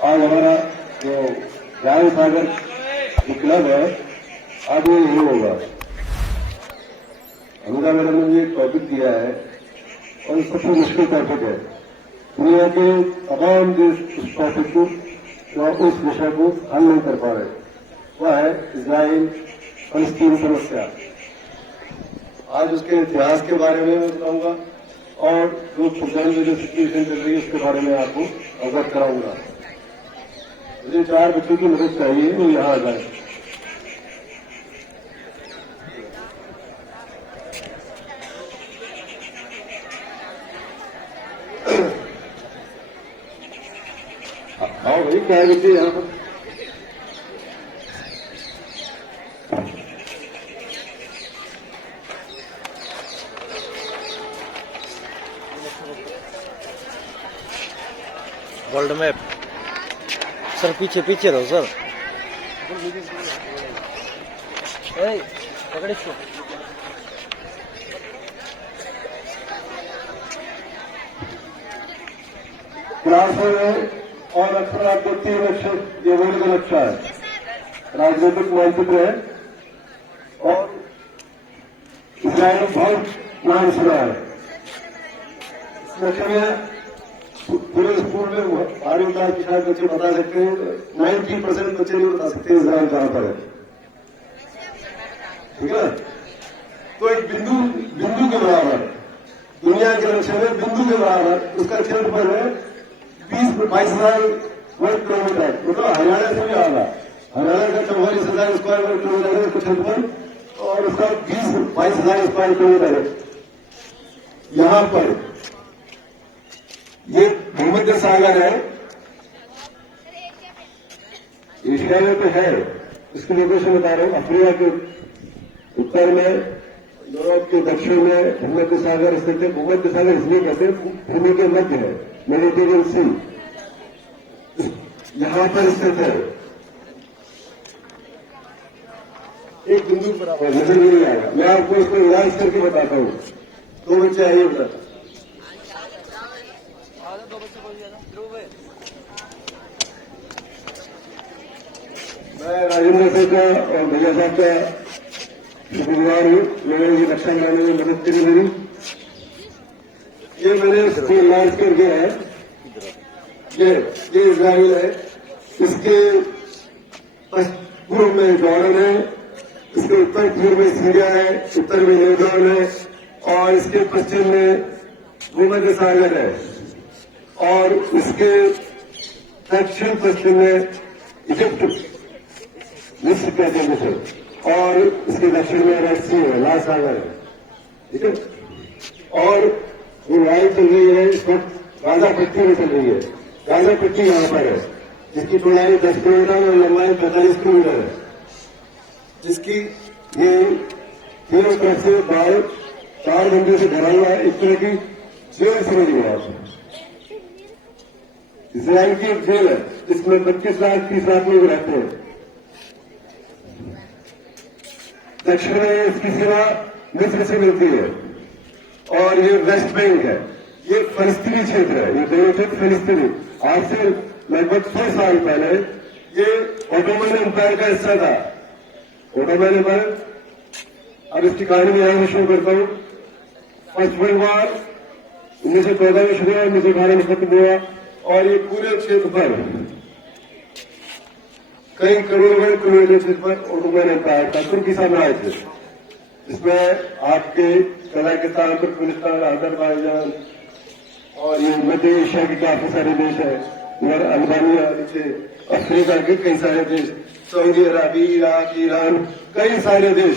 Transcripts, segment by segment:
आज हमारा जो राय सागर क्लब है आज वो यही होगा। अमिता मैडम ने ये टॉपिक दिया है और ये सबसे मुश्किल टॉपिक है। दुनिया के तमाम देश उस टॉपिक को या उस विषय को हल नहीं कर पा रहे। वह है इजराइल फलस्तीन समस्या। आज उसके इतिहास के बारे में मैं बताऊंगा और जो सुल्तान में जो सिचुएशन चल रही है उसके बारे में आपको अवगत कराऊंगा। मुझे 4 बच्चों की मदद चाहिए वो यहाँ आ जाए। आओ भाई, 4 बच्चे यहाँ पर। वर्ल्ड मैप सर, पीछे पीछे रहो सर। पकड़े इसको। क्लास में और अक्सर आप देखते हैं अक्षर ये वर्ल्ड का नक्शा है, राजनीतिक मानचित्र है और इजराइल बहुत नाम सुना है। इस नक्शे में पूरे स्कूल में आर्य क्लास के शायद बच्चे बता सकते हैं, 90% बच्चे नहीं बता सकते इजराइल कहां पर है। ठीक है, तो एक बिंदु के बराबर दुनिया के नक्शे में बिंदु के बराबर उसका क्षेत्रफल है 20-22,000 वर्ग किलोमीटर। मतलब हरियाणा से भी आगा, हरियाणा का 44,000 स्क्वायर वर्ग किलोमीटर है उसका क्षेत्रफल और उसका 20-22,000 स्क्वायर किलोमीटर है। यहां पर ये भूमध्य सागर है, एशिया में तो है, इसकी लोकेशन बता रहा हूं। अफ्रीका के उत्तर में, यूरोप के दक्षिण में भूमध्य सागर स्थित है। भूमध्य सागर इसलिए कहते हैं भूमि के मध्य है, मेडिटेरियन सी यहां पर स्थित है। एक बिंदु पर नजर नहीं आएगा, मैं आपको इसको इलाज करके बताता हूं। 2 बच्चे आइए बताता। मैं राजेंद्र सिंह का और भैया साहब का शुक्रगुजार हूं। मैंने ये रक्षा बनाने में मदद करी मेरी। ये मैंने इसको लॉन्च कर दिया है। ये इजराइल है, इसके पूर्व में जॉर्डन है, इसके उत्तर पूर्व में सीरिया है, उत्तर में लेबनान है और इसके पश्चिम में भूमध्य सागर है और इसके दक्षिण पश्चिम में इजिप्ट मिस्र कहते हैं मिस्र और इसके दक्षिण में रेड सी है, लाल सागर है। ठीक है, और वो लड़ाई चल रही है इस वक्त गाजा पट्टी में चल रही है। गाजा पट्टी यहां पर है जिसकी चौड़ाई 10 किलोमीटर और लंबाई 45 किलोमीटर है, जिसकी ये तीनों तरफ से बाढ़ 4 घंटे से भरा हुआ है। इस तरह की जेल समझिए आप, इसराइल की एक जेल है जिसमें 25 लाख 30 लाख लोग रहते हैं। दक्षिण में इसकी सीमा मिस्र से मिलती है और ये वेस्ट बैंक है। ये फलस्तीनी क्षेत्र है, ये दोनों क्षेत्र फलस्तीनी। आज से लगभग 100 साल पहले ये ओटोमन एम्पायर का हिस्सा था। ओटोमन एम्पायर, अब इसकी कहानी में यहां शुरू करता हूं। फर्स्ट वर्ल्ड वॉर 1914 में शुरू हुआ, 1918 में खत्म हुआ और ये पूरे क्षेत्र पर कई करोड़ वर्ग किलोमीटर क्षेत्र पर ओटोमन एम्पायर का तुर्की साम्राज्य, जिसमें आपके कजाकिस्तान, तुर्कमेनिस्तान, अजरबैजान और ये मध्य एशिया के काफी सारे देश है, और अल्बानिया, नीचे अफ्रीका के कई सारे देश, सऊदी अरब, इराक, ईरान, कई सारे देश।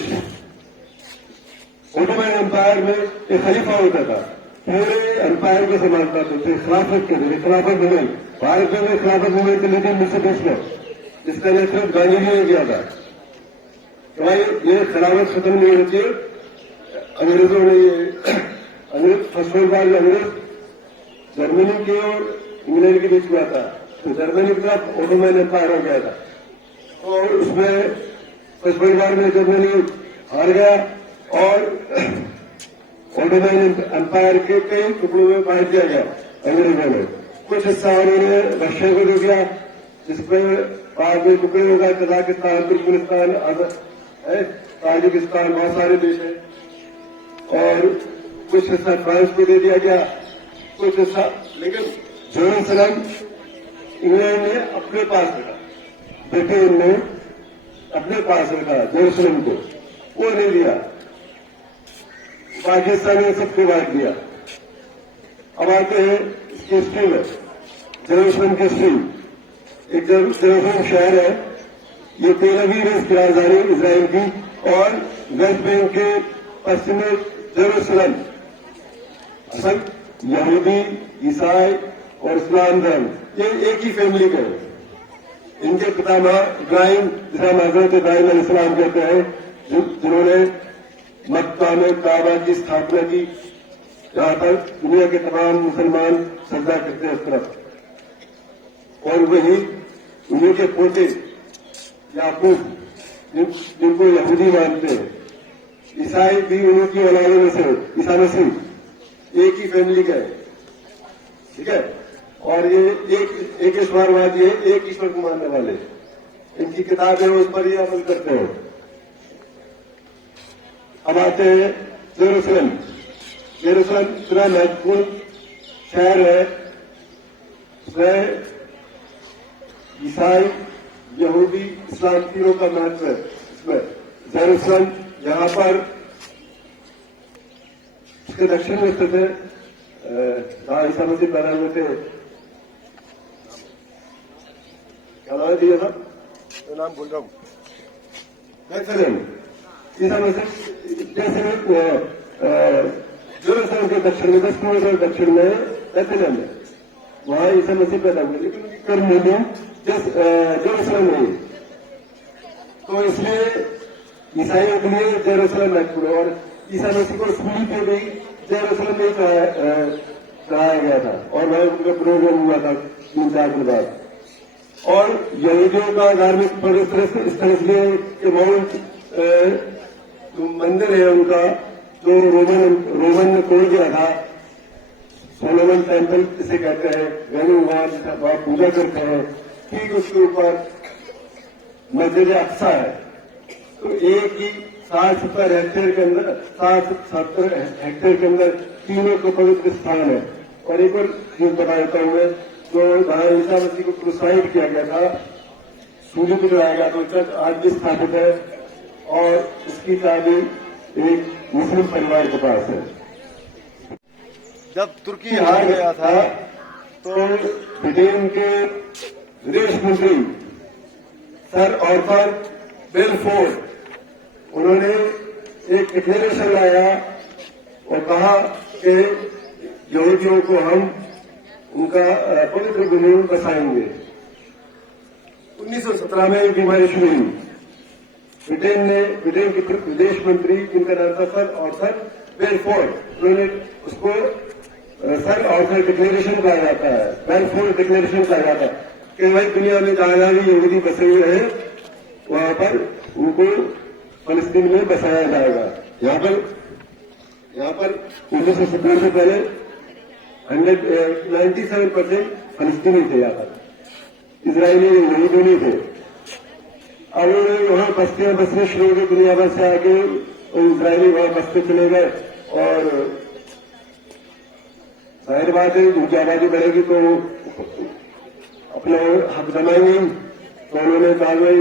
ओटोमन एम्पायर में एक खलीफा होता था, पूरे एम्पायर को संभालता था। खिलाफत के लिए खिलाफत मूवमेंट, भारत में खिलाफत मूवमेंट के लिए 1910 में जिसका नेतृत्व गांधी जी ने किया था। तो भाई ये खिलाफत खत्म नहीं होती है। अंग्रेजों ने ये फर्स्ट वर्ल्ड वॉर में अंग्रेज जर्मनी के और इंग्लैंड के बीच हुआ था, तो जर्मनी की तरफ ओटोमन एम्पायर हो गया था और उसमें फर्स्ट वर्ल्ड वॉर में जर्मनी हार गया और ओटोमन एम्पायर के कई टुकड़ों में बांट दिया गया अंग्रेजों ने। कुछ हिस्सा उन्होंने रशिया को दे दिया, जिसमें बाद में टुकड़े होगा कजाकिस्तान, तुर्कमेनिस्तान, ताजिकिस्तान, बहुत सारे देश हैं। और कुछ हिस्सा फ्रांस को दे दिया गया, कुछ हिस्सा, लेकिन जेरूसलम इंग्लैंड ने अपने पास रखा, ब्रिटेन ने अपने पास रखा जेरूसलम को, वो नहीं दिया। पाकिस्तान ने सबको बांट दिया। अब आते हैं इसकी हिस्ट्री में, जेरूसलम की हिस्ट्री। एक जेरूसलम शहर है, ये तेल अवीव है इसकी राजधानी इजराइल की, और वेस्ट बैंक के पश्चिम में जेरूसलम। असल यहूदी, ईसाई और इस्लाम धर्म ये एक ही फैमिली के हैं। इनके पितामह इब्राहिम, जिसे हम हजरत इब्राहिम अलैहिस्सलाम कहते हैं, जिन्होंने मक्का में काबा की स्थापना की, जहां पर दुनिया के तमाम मुसलमान सजदा करते हैं उस तरफ। और वही उन्हीं के पोते याकूब, जिनको यहूदी मानते हैं, ईसाई भी उन्हीं की औलादों में से, ईसा मसीह एक ही फैमिली का है, ठीक है। और ये एक ईश्वरवाद, ये एक ईश्वर को मानने वाले, इनकी किताब है, उस पर ये अमल करते हैं। अब आते हैं जेरूसलम। जेरूसलम इतना महत्वपूर्ण शहर है, उसमें ईसाई, यहूदी, इस्लाम तीनों का महत्व है। इसमें जेरूसलम यहां पर इसके दक्षिण में स्थित है, जहां ईसा मसीह पैदा हुए थे। क्या नाम दिया था, तो नाम भूल रहा हूं, बेथलेहम। ईसा मसीह जैसे जेरूसलम के दक्षिण में 10 किलोमीटर दक्षिण में बेथलेहम है, वहां ईसा मसीह पैदा हुए, लेकिन उनकी कर्मभूमि जेरूसलम नहीं। तो इसलिए ईसाइयों के लिए जेरूसलम महत्वपूर्ण है। और ईसा मसीह को सूली पे भी जेरूसलम में चढ़ाया गया था, और वह उनका प्रोग्राम हुआ था 3-4 दिन बाद। और यहूदियों का धार्मिक पवित्र इस तरह से माउंट मंदिर है उनका, जो रोमन ने तोड़ दिया था, सोलोमन टेम्पल इसे कहते हैं, वैनु वहां पूजा करते हैं। ठीक उसके ऊपर मस्जिद अक्सा है। तो एक ही 60-70 हेक्टेयर के अंदर 60-70 हेक्टेयर के अंदर तीनों को पवित्र स्थान है। और एक और चीज बता देता हूं मैं, जो जहां ईसा मसीह को क्रूसाइड किया गया था, सूली को चढ़ाया गया, तो चर्च आज भी स्थापित है, और इसकी चाबी एक मुस्लिम परिवार के पास है। जब तुर्की हार गया था, तो ब्रिटेन के विदेश मंत्री सर आर्थर बेलफोर्ड, उन्होंने एक डिक्लेरेशन लाया और कहा कि यहूदियों को हम उनका पवित्र भूमि में बसाएंगे। 1917 में एक बीमारी शुरू हुई। ब्रिटेन के विदेश मंत्री, जिनका नाम था सर आर्थर बेलफोर्ड, उन्होंने उसको सर आर्थर डिक्लेरेशन कहा जाता है, बेलफोर्ड डिक्लेरेशन कहा जाता है, कि भाई दुनिया में जहां भी यहूदी बसे हुए हैं वहां पर उनको फलस्तीन में बसाया जाएगा। यहाँ पर 1970 से पहले 97% फलस्तीनी थे, यहाँ पर इजरायली यहूदी नहीं थे। अब वहां बसने शुरू हो गए, दुनिया भर से आके इजरायली वहां बसते चले गए, और जाहिर बात है उनकी आबादी बढ़ेगी तो अपना हक जमाएंगे। तो उन्होंने कहा भाई,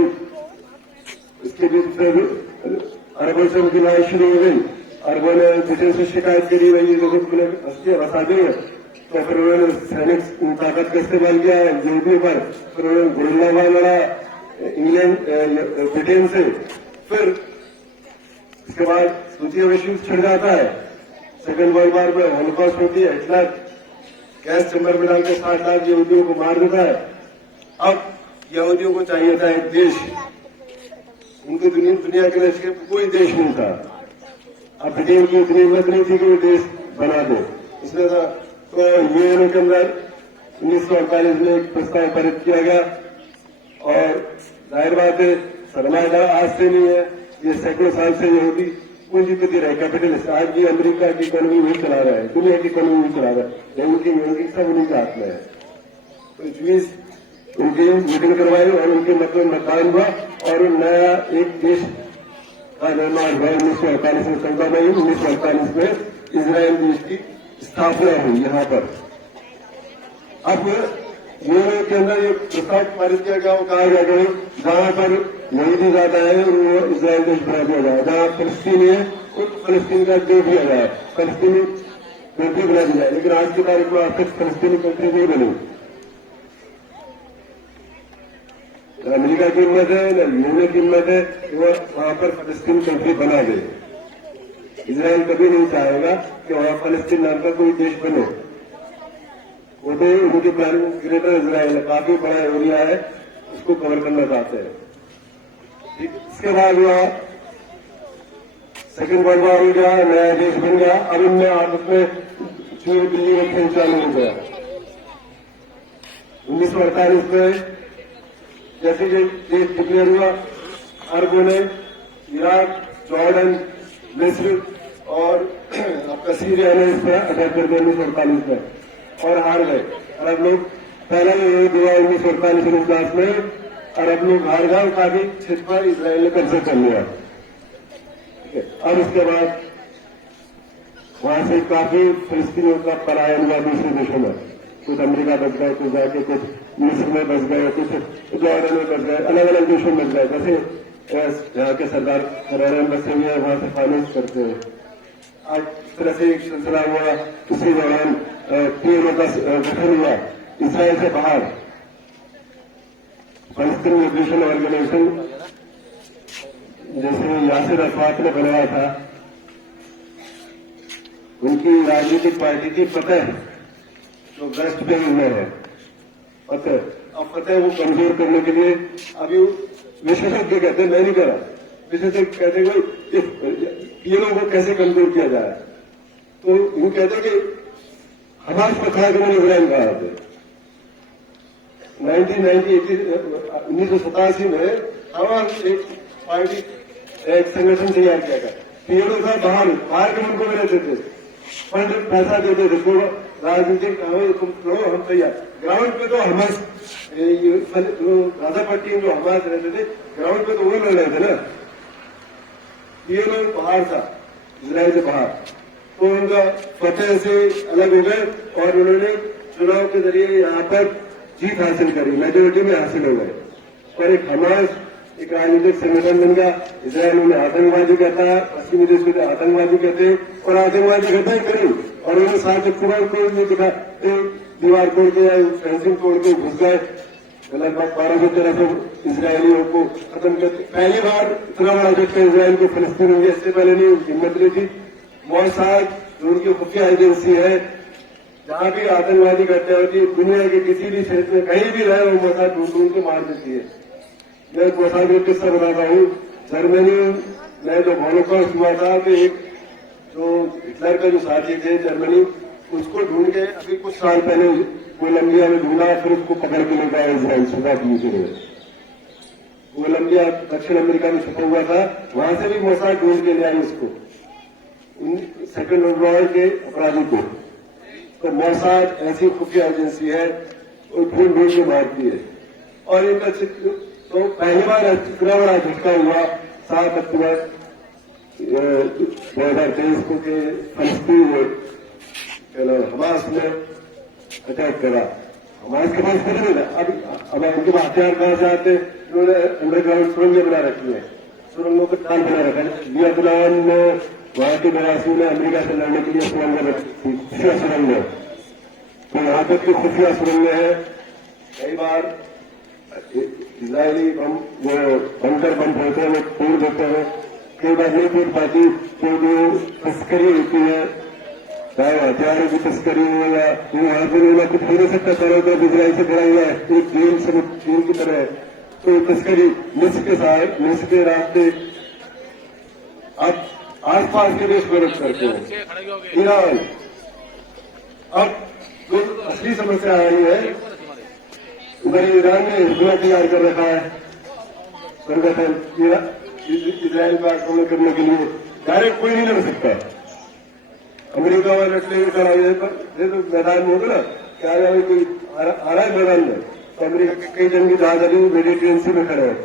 इसके बीच फिर अरबों से उनकी लड़ाई शुरू हो गई। अरबों ने ब्रिटेन से शिकायत करी, भाई ये लोगों को हस्तियां बसा दी है। तो फिर उन्होंने सैनिक ताकत का इस्तेमाल किया यहूदियों पर, फिर उन्होंने गुरिल्ला वार लड़ा इंग्लैंड ब्रिटेन से। फिर इसके बाद द्वितीय विश्व युद्ध छिड़ जाता है, सेकेंड वर्ल्ड वॉर में हॉलोकॉस्ट होती है, हिटलर गैस चैम्बर में डालकर 60 लाख यहूदियों को मार देता है। अब यहूदियों को चाहिए था एक देश, उनको दुनिया के लिए कोई देश नहीं था। अब ब्रिटेन की इतनी हिम्मत नहीं थी कि वो देश बना दे, इसलिए तो यूएनओ के अंदर 1948 में एक प्रस्ताव पारित किया गया। और जाहिर बात है सरमायादार आज से नहीं है, ये सैकड़ों साल से यहूदी पूंजीपति रहे, कैपिटलिस्ट। आज भी अमेरिका की इकोनॉमी वही चला रहा है, दुनिया की इकोनॉमी वही चला रहा है, यहूदी सब उन्हीं के हाथ में है। तो उनकी मीटिंग करवाई और उनके मत में मतदान हुआ और नया एक देश का निर्माण हुआ 1948 में 14 मई 1948 में इजराइल देश की स्थापना हुई यहाँ पर। अब यूएन के अंदर एक प्रस्ताव पारित किया गया, वो कहा गया कि जहां पर यहूदी ज्यादा है वो इजराइल देश बना दिया जाए, जहां फलस्तीनी है उन फलस्तीन का दे दिया जाए, फलस्तीनी कंट्री बना दी जाए। लेकिन आज की तारीख में आज तक फलस्तीनी कंट्री नहीं बनी। अमेरिका की हिम्मत है न यूएन की हिम्मत है वो वहां पर फलस्तीन कंट्री बना दे। इजराइल कभी नहीं चाहेगा कि वहां फलस्तीन नाम का कोई देश बने। वो तो उनकी प्लानिंग ग्रेटर इजराइल है, काफी बड़ा एरिया है, उसको कवर करना चाहते हैं। इसके बाद हुआ सेकेंड वर्ल्ड वॉर हो गया, नया देश बन गया। अब इनमें आपस में चूहे बिल्ली का खेल चालू हो गया। 1948 में जैसे कि देश डिक्लेयर हुआ, अरबों ने इराक, जॉर्डन, मिस्र और आपका सीरिया ने इस पर अटैक कर दिया 1948 में और हार गए। अरब लोग पहला ये हुआ 1948 में अरब लोग हार गए, काफी क्षेत्र पर इजराइल ने कब्जा कर लिया। अब उसके बाद वहां से काफी फिलिस्तीनियों का पलायन हुआ दूसरे देशों में। कुछ अमेरिका बच गए, कुछ जाके कुछ मिस्र में बच गए, कुछ जॉर्डन में बच गए, अलग अलग देशों में बच गए। जैसे यहाँ के सरदार करारे में बसे हुए हैं, वहां से फाइनेंस करते हैं। आज इस तरह से एक सिलसिला हुआ। इसी दौरान पीएलओ का गठन हुआ इसराइल से बाहर, फलस्तीन लिबरेशन ऑर्गेनाइजेशन जैसे यासिर अरफात ने बनाया था। उनकी राजनीतिक पार्टी थी फतेह, जो वेस्ट बैंक में है फतेह। अब फतेह वो कमजोर करने के लिए अभी विशेषज्ञ कहते हैं, मैं नहीं कह रहा, विशेषज्ञ कहते हैं पीएलओ को कैसे कमजोर किया जाए। तो वो कहते हैं कि हमास पर खड़ा करने इब्राहिम कहा था 1987 में हमास एक पार्टी एक संगठन तैयार किया था। पीएलओ था बाहर के मुल्कों में रहते थे, फंड पैसा देते थे, तो राजनीतिक तुम करो हम तैयार। ग्राउंड पे तो हमास गाजा पट्टी जो हमास रहते थे, ग्राउंड पे तो वो लड़ रहे थे ना। पीएलओ बाहर था, इजराइल से बाहर, तो उनका फतेह से अलग हो गए और उन्होंने चुनाव के जरिए यहाँ पर जीत हासिल करी, मेजोरिटी में हासिल हो गए। पर एक हमास एक राजनीतिक संगठन बन गया। इजराइल उन्हें आतंकवादी कहता है, पश्चिमी देश को आतंकवादी कहते हैं और आतंकवादी कहता है करीब। और उन्होंने 7 अक्टूबर को दिखा दीवार तोड़ के या फेंसिंग तोड़ के घुस गए, लगभग 1213 इसराइलियों को खत्म करते। पहली बार इतना बड़ा झटका इसराइल को फिलिस्तीन हुई, इससे पहले नहीं हिम्मत नहीं थी। मोसाद जो उनकी खुफिया एजेंसी है, जहां भी आतंकवादी घटना होती है दुनिया के किसी भी क्षेत्र में कहीं भी रहे, वो मोसाद ढूंढ के मार देती है। मैं मोसाद को किस्सा बताता हूँ। जर्मनी में जो हॉलोकॉस्ट हुआ था, तो एक जो हिटलर का जो साथी थे जर्मनी, उसको ढूंढ के अभी कुछ साल पहले कोलंबिया में ढूंढा, फिर उसको पकड़ के ले गया इजराइल सुबह पुलिस ने। कोलंबिया दक्षिण अमेरिका में छुपा हुआ था, वहां से भी मोसाद ढूंढ के ले आई उसको, सेकेंड वर्ल्ड वॉर के अपराधी को। तो मोसाद ऐसी खुफिया एजेंसी है, वो ढूंढ के मारती है। और इनका तो पहली बार इतना बड़ा झटका हुआ 7 अक्टूबर 2023 को के फलस्तीन में हमास ने अटैक करा। हमास के पास कुछ नहीं था। अब उनके पास हथियार कहां से आते, उन्होंने अंडरग्राउंड सुरंगें बना रखी है, सुरंगों का ताल बना रखा है। वियतनाम में वहां के निवासियों ने अमेरिका से लड़ने के लिए सुरंगें रखी, खुफिया सुरंगें। तो यहाँ तक की खुफिया सुरंगें हैं। कई बार इजरायली बम जो बंकर बम होते हैं वो तोड़ देते हैं, कई बार नहीं टूट पाती। तो जो तस्करी होती है, चाहे हथियारों की तस्करी हो या यहाँ पर कुछ हो नहीं सकता, चारों तरफ इजराइल से भरा हुआ है, एक जेल की तरह है। तो तस्करी मिस्र के रास्ते अब आसपास के देश मदद करते हैं। ईरान अब जो असली समस्या आ रही है, उधर ईरान ने हिजबुल्लाह तैयार कर रखा है संगठन, इजराइल पर आक्रमण करने के लिए। डायरेक्ट कोई नहीं लड़ सकता। अमेरिका वाले लड़ने कर आए, तो मैदान में होगा ना, क्या कोई आ रहा है मैदान में, अमेरिका के कई जंगी जहाज अभी मेडिटेरियन सी में खड़े हैं।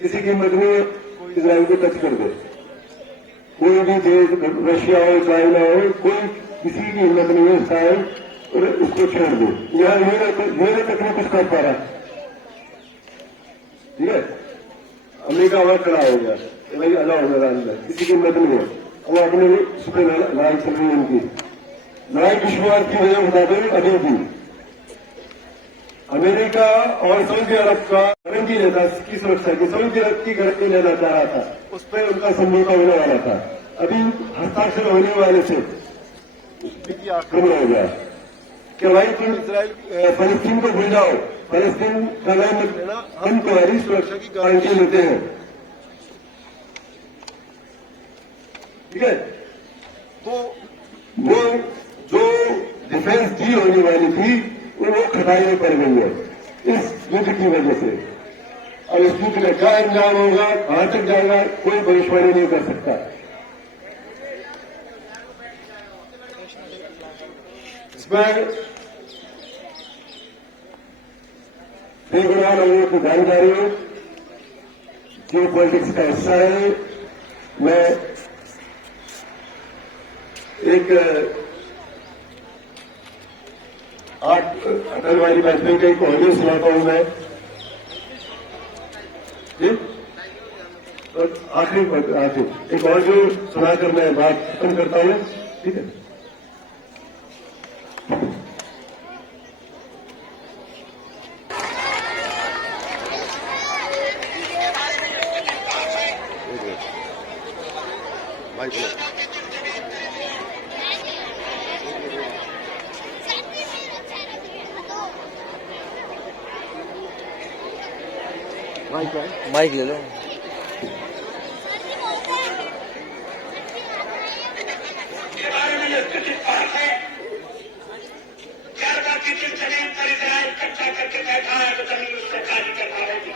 किसी की हिम्मत नहीं है कोई इसराइल को टच कर दे। कोई भी देश, रशिया हो, चाइना हो, कोई किसी की हिम्मत नहीं है इसराइल और उसको छोड़ दे। यहाँ यूएन तक नहीं कुछ कर पा रहा। ठीक है, अमेरिका वहां खड़ा हो गया, भाई अल्लाह हो गया अंदर, किसी की हिम्मत नहीं है। वो अपने उस पर लड़ाई चल रही है उनकी। लड़ाई की शुरुआत की वजह बता दें अभी भी अमेरिका और सऊदी अरब का गारंटी लेता की सुरक्षा की, सऊदी अरब की गारंटी लेना चाह रहा था, उस पर उनका समझौता होने वाला था। अभी हस्ताक्षर होने वाले थे, आक्रमण हो गया कि भाई तुम इसराइल फलस्तीन को भूल जाओ, फलस्तीन का नाम मत लेना, हम तुम्हारी सुरक्षा की गारंटी लेते हैं। ठीक है, तो वो जो डिफेंस डी होने वाली थी वो खटाई में पड़ गई है इस युद्ध की वजह से। और इस युद्ध में क्या अंजाम होगा, कहां तक जाएगा, कोई भविष्यवाणी नहीं कर सकता। इसमें बेगुनाह लोगों की जानकारी हो, जियो पॉलिटिक्स का हिस्सा है। मैं एक अटल बिहारी वाजपेयी का एक ऑडियो सुनाता हूं मैं, और आखिरी एक ऑडियो सुनाकर मैं बात खत्म करता हूं। ठीक है, माइक ले लो। के बारे में जो स्थिति बात है, 4 बार की जमीन पर इसराइल कब्जा करके बैठा है तो जमीन उसको खाली करना होगी।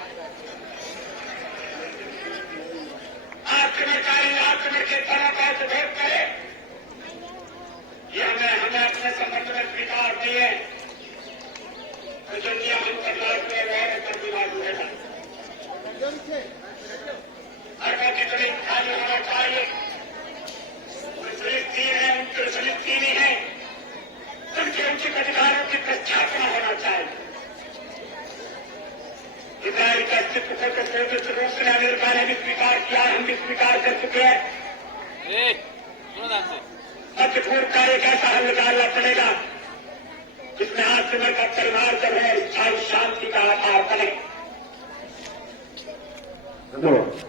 आक्रमणकारी आक्रमण के तरह का विरोध करे, यह हमें अपने संबंध में स्वीकार नहीं है। तो जो नियम हम बदलाव किए गए हैं तब भी लागू है। अरबों की जमीन खाली होना चाहिए। फिलिस्तीन है, उनके फिलिस्तीनी है, उनके उचित अधिकारों की प्रतिष्ठापना होना चाहिए। इसराइल के अस्तित्व को संयुक्त रूप से अमेरिका ने भी स्वीकार किया, हम भी स्वीकार कर चुके हैं। मध्य पूर्व का एक ऐसा हल निकालना पड़ेगा जिसमें आक्रमण का परिवार जो है स्थायी शांति का आधार बने। धन्यवाद।